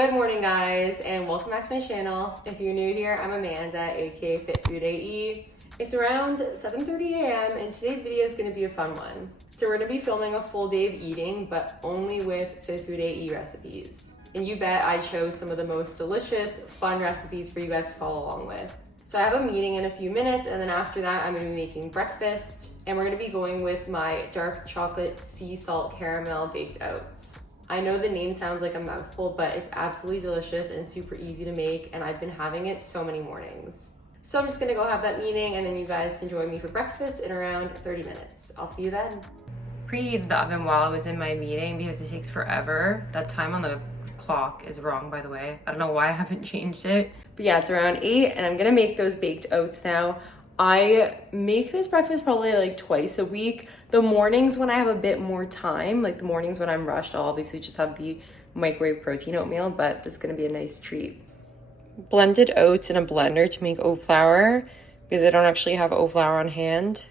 Good morning, guys, and welcome back to my channel. If you're new here, I'm Amanda, aka FitFoodAE. It's around 7:30 a.m. and today's video is going to be a fun one. So we're going to be filming a full day of eating, but only with FitFoodAE recipes. And you bet I chose some of the most delicious, fun recipes for you guys to follow along with. So I have a meeting in a few minutes, and then after that, I'm going to be making breakfast, and we're going to be going with my dark chocolate sea salt caramel baked oats. I know the name sounds like a mouthful, but it's absolutely delicious and super easy to make, and I've been having it so many mornings. So I'm just gonna go have that meeting, and then you guys can join me for breakfast in around 30 minutes. I'll see you then. Preheated the oven while I was in my meeting because it takes forever. That time on the clock is wrong, by the way. I don't know why I haven't changed it. But yeah, it's around 8, and I'm gonna make those baked oats now. I make this breakfast probably like twice a week. The mornings when I have a bit more time, like the mornings when I'm rushed, I'll obviously just have the microwave protein oatmeal, but this is gonna be a nice treat. Blended oats in a blender to make oat flour because I don't actually have oat flour on hand.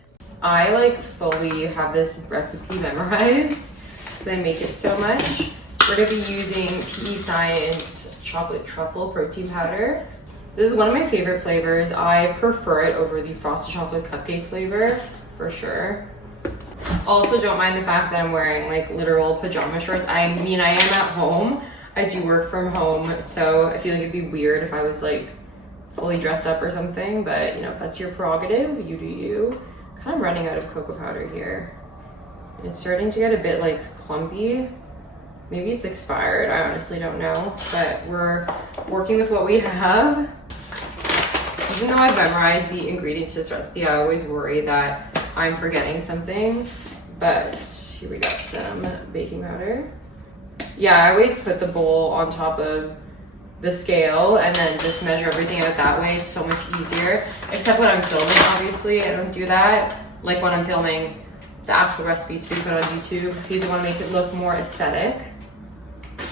I like fully have this recipe memorized because I make it so much. We're gonna be using PE Science chocolate truffle protein powder. This is one of my favorite flavors. I prefer it over the frosted chocolate cupcake flavor, for sure. Also, don't mind the fact that I'm wearing like literal pajama shorts. I mean, I am at home. I do work from home, so I feel like it'd be weird if I was like fully dressed up or something, but you know, if that's your prerogative, you do you. Kind of running out of cocoa powder here. It's starting to get a bit like clumpy. Maybe it's expired, I honestly don't know, but we're working with what we have. Even though I've memorized the ingredients to this recipe, I always worry that I'm forgetting something, but here we got some baking powder. Yeah, I always put the bowl on top of the scale and then just measure everything out that way. It's so much easier, except when I'm filming, obviously, I don't do that. Like when I'm filming the actual recipes to be put on YouTube, because I want to make it look more aesthetic.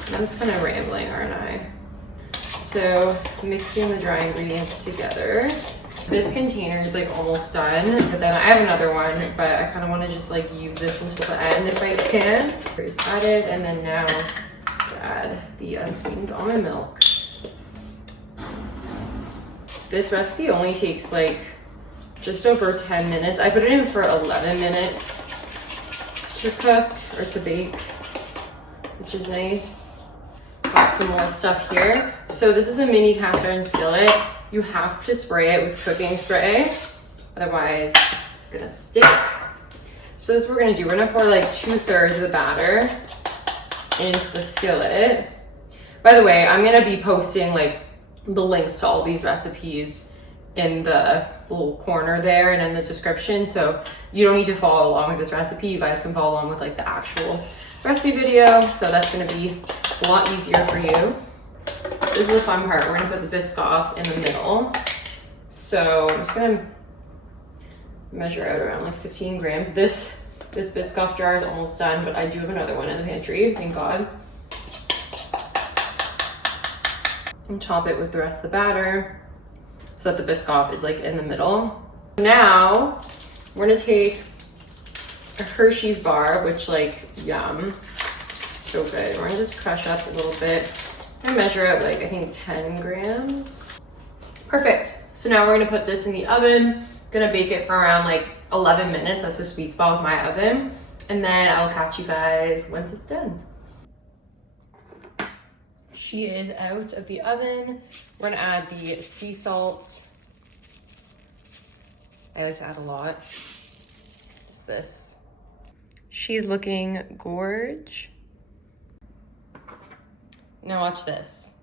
I'm just kind of rambling, aren't I? So mixing the dry ingredients together. This container is like almost done, but then I have another one, but I kind of want to just like use this until the end if I can. Here's added, and then now to add the unsweetened almond milk. This recipe only takes like just over 10 minutes. I put it in for 11 minutes to cook or to bake, which is nice. Got some more stuff here. So this is a mini cast iron skillet. You have to spray it with cooking spray, otherwise it's gonna stick. So this is what we're gonna do. We're gonna pour like 2/3 of the batter into the skillet. By the way, I'm gonna be posting like the links to all these recipes in the little corner there and in the description, so you don't need to follow along with this recipe. You guys can follow along with like the actual recipe video, so that's gonna be a lot easier for you. This is the fun part. We're gonna put the Biscoff in the middle. So I'm just gonna measure out around like 15 grams. This Biscoff jar is almost done, but I do have another one in the pantry, thank God. And top it with the rest of the batter so that the Biscoff is like in the middle. Now we're gonna take a Hershey's bar, which like, yum, so good. We're gonna just crush up a little bit and measure out like, I think 10 grams. Perfect. So now we're gonna put this in the oven. Gonna bake it for around like 11 minutes. That's the sweet spot with my oven. And then I'll catch you guys once it's done. She is out of the oven. We're gonna add the sea salt. I like to add a lot. Just this. She's looking gorge. Now watch this.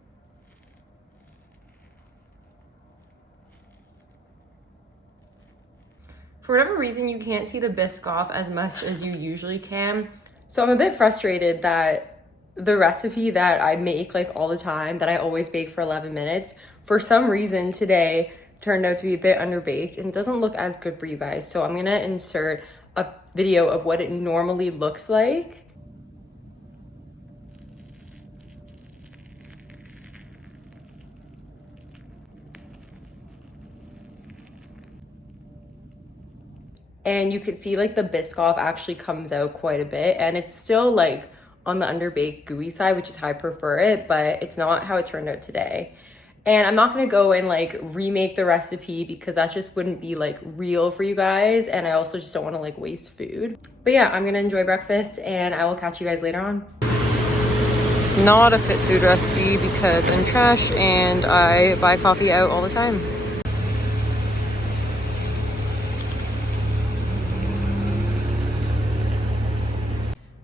For whatever reason, you can't see the Biscoff as much as you usually can. So I'm a bit frustrated that the recipe that I make like all the time, that I always bake for 11 minutes, for some reason today turned out to be a bit underbaked and it doesn't look as good for you guys. So I'm gonna insert a video of what it normally looks like. And you could see like the Biscoff actually comes out quite a bit, and it's still like on the underbaked gooey side, which is how I prefer it, but it's not how it turned out today. And I'm not gonna go and like remake the recipe because that just wouldn't be like real for you guys. And I also just don't wanna like waste food. But yeah, I'm gonna enjoy breakfast and I will catch you guys later on. Not a fit food recipe because I'm trash and I buy coffee out all the time.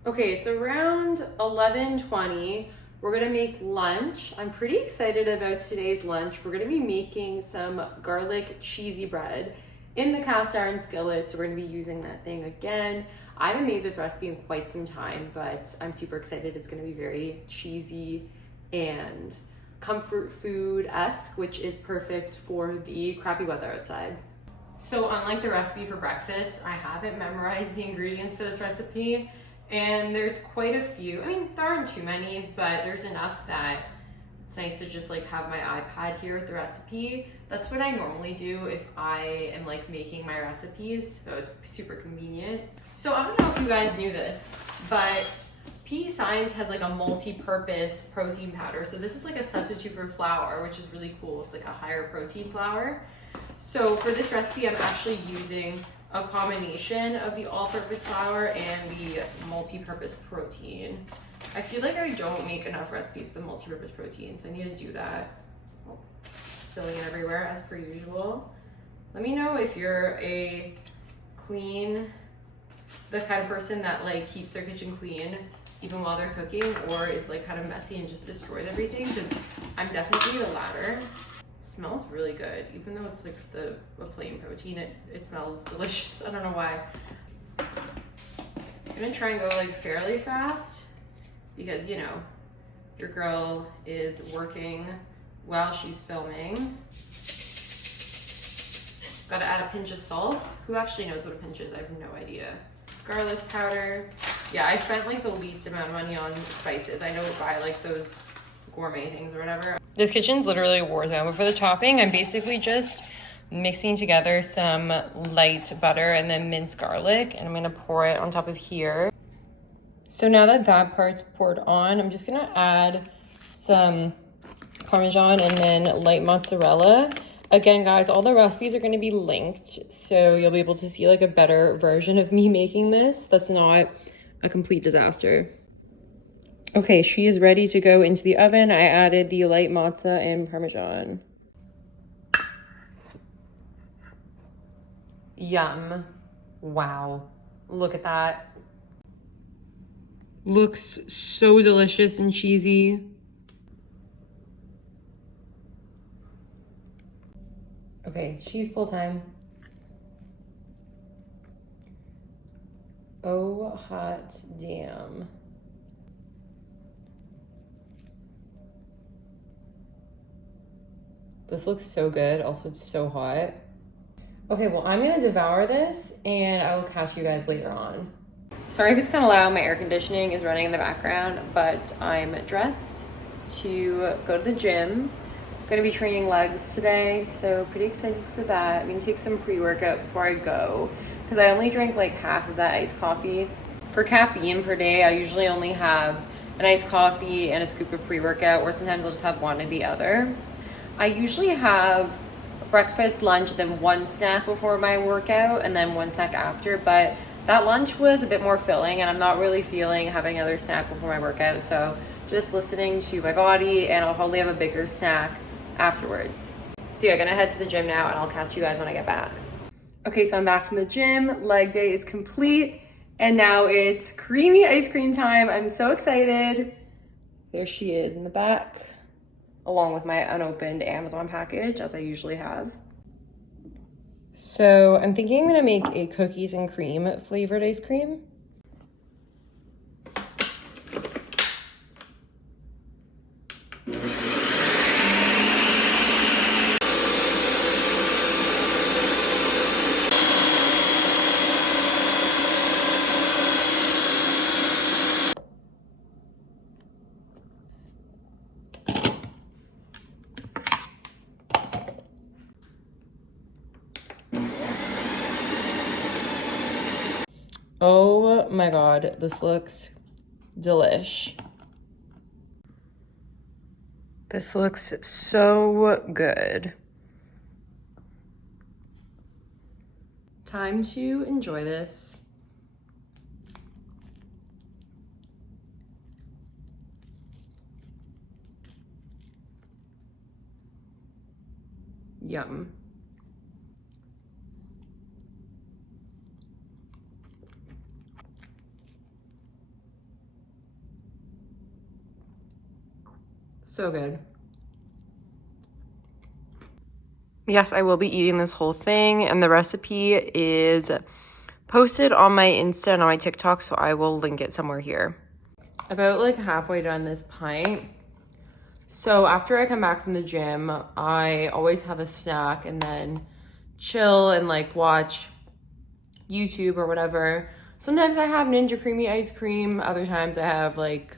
Okay, it's around 11:20. We're gonna make lunch. I'm pretty excited about today's lunch. We're gonna be making some garlic cheesy bread in the cast iron skillet. So we're gonna be using that thing again. I haven't made this recipe in quite some time, but I'm super excited. It's gonna be very cheesy and comfort food-esque, which is perfect for the crappy weather outside. So unlike the recipe for breakfast, I haven't memorized the ingredients for this recipe. And there's quite a few. I mean, there aren't too many, but there's enough that it's nice to just like have my iPad here with the recipe. That's what I normally do if I am like making my recipes, so it's super convenient. So I don't know if you guys knew this, but PE Science has like a multi-purpose protein powder. So this is like a substitute for flour, which is really cool. It's like a higher protein flour. So for this recipe, I'm actually using a combination of the all-purpose flour and the multi-purpose protein. I feel like I don't make enough recipes with the multi-purpose protein, so I need to do that. Oh, spilling it everywhere as per usual. Let me know if you're the kind of person that like keeps their kitchen clean even while they're cooking, or is like kind of messy and just destroys everything, because I'm definitely the latter. Smells really good, even though it's like a plain protein. It smells delicious. I don't know why. I'm gonna try and go like fairly fast because, you know, your girl is working while she's filming. Gotta add a pinch of salt. Who actually knows what a pinch is? I have no idea. Garlic powder. Yeah, I spent like the least amount of money on spices. I don't buy like those gourmet things or whatever. This kitchen's literally a war zone, but for the topping, I'm basically just mixing together some light butter and then minced garlic, and I'm gonna pour it on top of here. So now that that part's poured on, I'm just gonna add some Parmesan and then light mozzarella. Again, guys, all the recipes are gonna be linked, so you'll be able to see like a better version of me making this that's not a complete disaster. Okay, she is ready to go into the oven. I added the light mozza and Parmesan. Yum. Wow. Look at that. Looks so delicious and cheesy. Okay, cheese pull time. Oh, hot damn. This looks so good. Also, it's so hot. Okay, well, I'm gonna devour this and I will catch you guys later on. Sorry if it's kind of loud. My air conditioning is running in the background, but I'm dressed to go to the gym. I'm gonna be training legs today, so pretty excited for that. I'm gonna take some pre-workout before I go because I only drank like half of that iced coffee. For caffeine per day, I usually only have an iced coffee and a scoop of pre-workout, or sometimes I'll just have one or the other. I usually have breakfast, lunch, then one snack before my workout and then one snack after, but that lunch was a bit more filling and I'm not really feeling having another snack before my workout, so just listening to my body, and I'll probably have a bigger snack afterwards. So yeah, gonna head to the gym now and I'll catch you guys when I get back. Okay, so I'm back from the gym. Leg day is complete and now it's creamy ice cream time. I'm so excited. There she is in the back, along with my unopened Amazon package, as I usually have. So I'm thinking I'm gonna make a cookies and cream flavored ice cream. Oh my God, this looks Delish. This looks so good. Time to enjoy this. Yum. So good. Yes, I will be eating this whole thing, and the recipe is posted on my Insta and on my TikTok, so I will link it somewhere here. About like halfway done this pint. So after I come back from the gym, I always have a snack and then chill and like watch YouTube or whatever. Sometimes I have Ninja Creamy ice cream. Other times I have like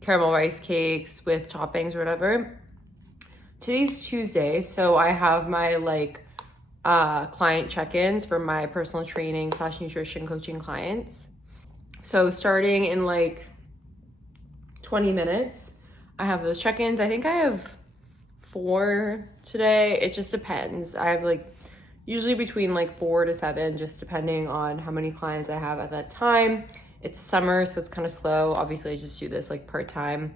caramel rice cakes with toppings or whatever. Today's Tuesday, so I have my like client check-ins for my personal training / nutrition coaching clients. So starting in like 20 minutes, I have those check-ins. I think I have 4 today. It just depends. I have like usually between like 4 to 7, just depending on how many clients I have at that time. It's summer, so it's kind of slow. Obviously, I just do this like part-time.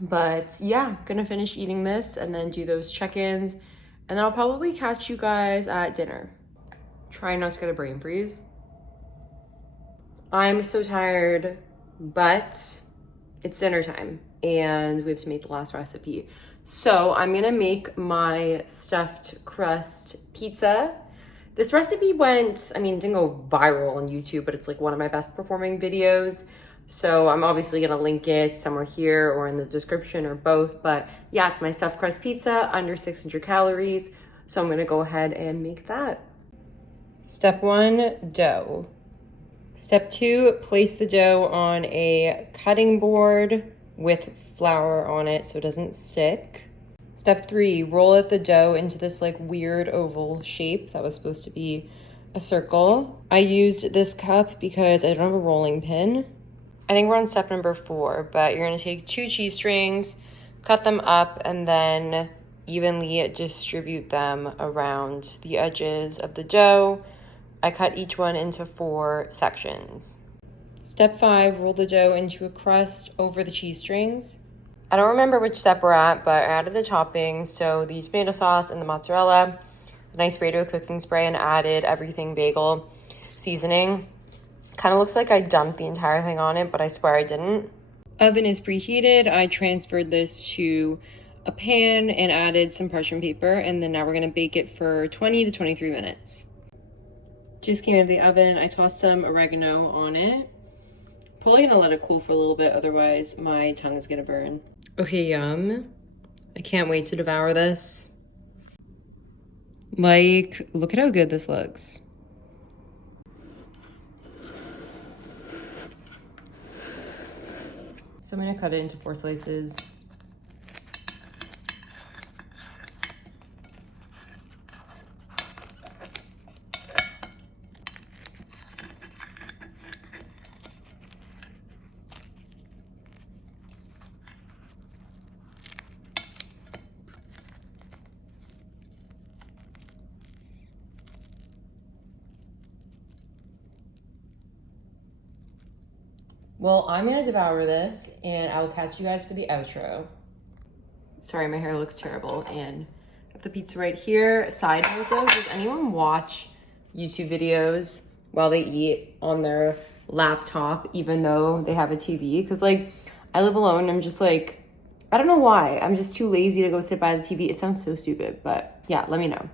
But yeah, gonna finish eating this and then do those check-ins. And then I'll probably catch you guys at dinner. Try not to get a brain freeze. I'm so tired, but it's dinner time and we have to make the last recipe. So I'm gonna make my stuffed crust pizza. This recipe went, I mean, it didn't go viral on YouTube, but it's like one of my best performing videos. So I'm obviously gonna link it somewhere here or in the description or both. But yeah, it's my stuffed crust pizza, under 600 calories. So I'm gonna go ahead and make that. Step 1, dough. Step 2, place the dough on a cutting board with flour on it so it doesn't stick. Step 3, roll out the dough into this like weird oval shape that was supposed to be a circle. I used this cup because I don't have a rolling pin. I think we're on step number 4, but you're gonna take 2 cheese strings, cut them up, and then evenly distribute them around the edges of the dough. I cut each one into 4 sections. Step 5, roll the dough into a crust over the cheese strings. I don't remember which step we're at, but I added the toppings, so the tomato sauce and the mozzarella, the nice Brado cooking spray, and added everything bagel seasoning. Kind of looks like I dumped the entire thing on it, but I swear I didn't. Oven is preheated. I transferred this to a pan and added some parchment paper, and then now we're gonna bake it for 20 to 23 minutes. Just came out of the oven. I tossed some oregano on it. Probably gonna let it cool for a little bit, otherwise my tongue is gonna burn. Okay, yum. I can't wait to devour this. Like, look at how good this looks. So I'm gonna cut it into 4 slices. Well, I'm gonna devour this and I will catch you guys for the outro. Sorry, my hair looks terrible and I have the pizza right here. Side note though, does anyone watch YouTube videos while they eat on their laptop even though they have a TV? Because like, I live alone and I'm just like, I don't know why. I'm just too lazy to go sit by the TV. It sounds so stupid, but yeah, let me know.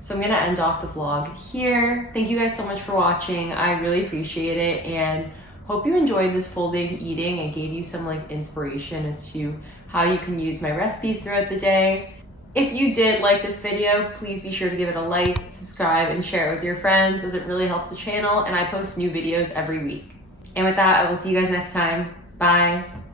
So I'm gonna end off the vlog here. Thank you guys so much for watching. I really appreciate it and hope you enjoyed this full day of eating and gave you some like inspiration as to how you can use my recipes throughout the day. If you did like this video, please be sure to give it a like, subscribe, and share it with your friends as it really helps the channel and I post new videos every week. And with that, I will see you guys next time. Bye.